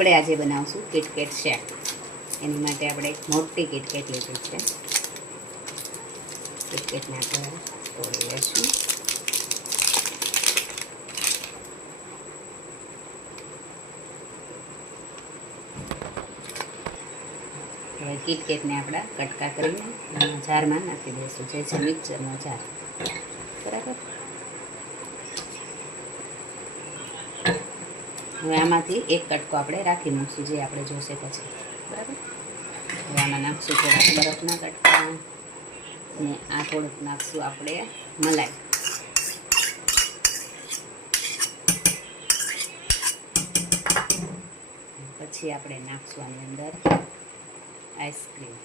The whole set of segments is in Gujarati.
આપણે આજે બનાવશું કિટકેટ શેક. એની માટે આપણે એક મોટી કિટકેટ લીધી છે. કિટકેટને આપણે તોડી લઈશું. હવે કિટકેટને આપણે કટકા કરીને જારમાં નાખી દઈશું, જે છે મિક્સરનો જાર. બરાબર. હવે આમાંથી એક કટકો આપણે રાખી મૂકશું, જે આપણે જોશે પછી. બરાબર. હવે આમાં નાખશું થોડાક બરફના કટકા ને આ થોડુંક નાખશું આપણે મલાઈ. પછી આપણે નાખશું આની અંદર આઈસ્ક્રીમ.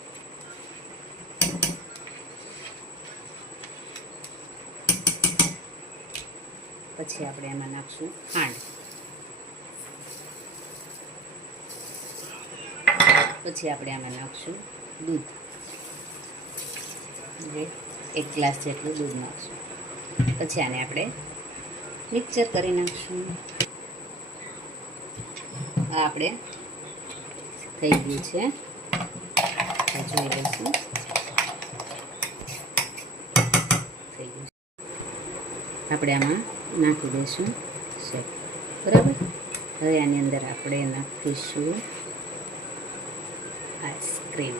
પછી આપણે એમાં નાખશું ખાંડ. પછી આપણે આમાં નાખશું દૂધ. એક ગ્લાસ જેટલું દૂધ નાખશું. પછી આને આપણે મિક્સર કરી નાખશું. આ આપણે થઈ ગયું છે, જોઈ લઈશું. થઈ ગયું. આપણે આમાં નાખી દઈશું શેક. બરાબર. હવે આની અંદર આપણે નાખીશું આઈસ્ક્રીમ.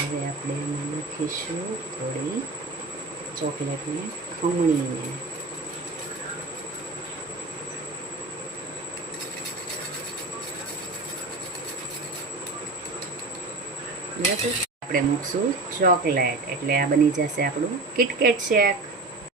હવે આપણે એમાં નાખીશું થોડી ચોકલેટને ખમણીને. બરાબર. આપણે મૂકશું ચોકલેટ, એટલે આ બની જશે આપણું કિટકેટ શેક.